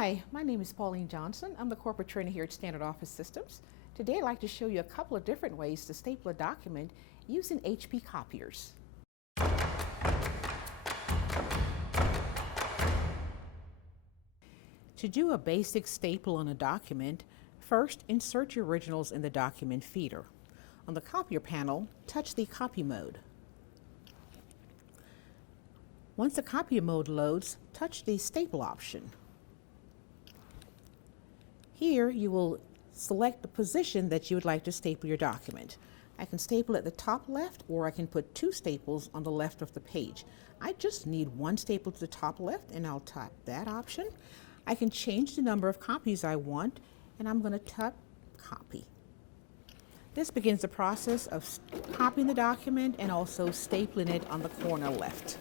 Hi, my name is Pauline Johnson. I'm the corporate trainer here at Standard Office Systems. Today I'd like to show you a couple of different ways to staple a document using HP copiers. To do a basic staple on a document, first insert your originals in the document feeder. On the copier panel, touch the copy mode. Once the copy mode loads, touch the staple option. Here you will select the position that you would like to staple your document. I can staple at the top left, or I can put two staples on the left of the page. I just need one staple to the top left, and I'll tap that option. I can change the number of copies I want, and I'm going to tap copy. This begins the process of copying the document and also stapling it on the corner left.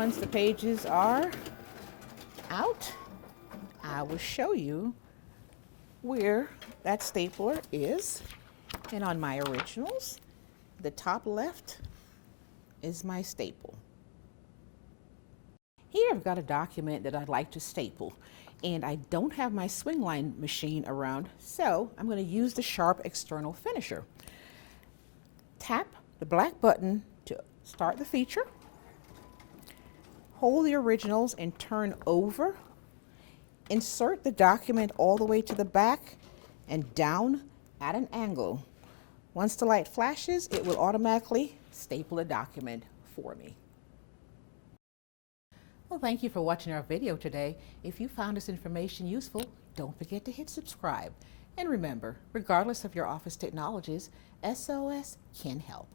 Once the pages are out, I will show you where that stapler is. And on my originals, the top left is my staple. Here I've got a document that I'd like to staple, and I don't have my swing line machine around, so I'm going to use the Sharp external finisher. Tap the black button to start the feature. Hold the originals and turn over. Insert the document all the way to the back and down at an angle. Once the light flashes, it will automatically staple the document for me. Well, thank you for watching our video today. If you found this information useful, don't forget to hit subscribe. And remember, regardless of your office technologies, SOS can help.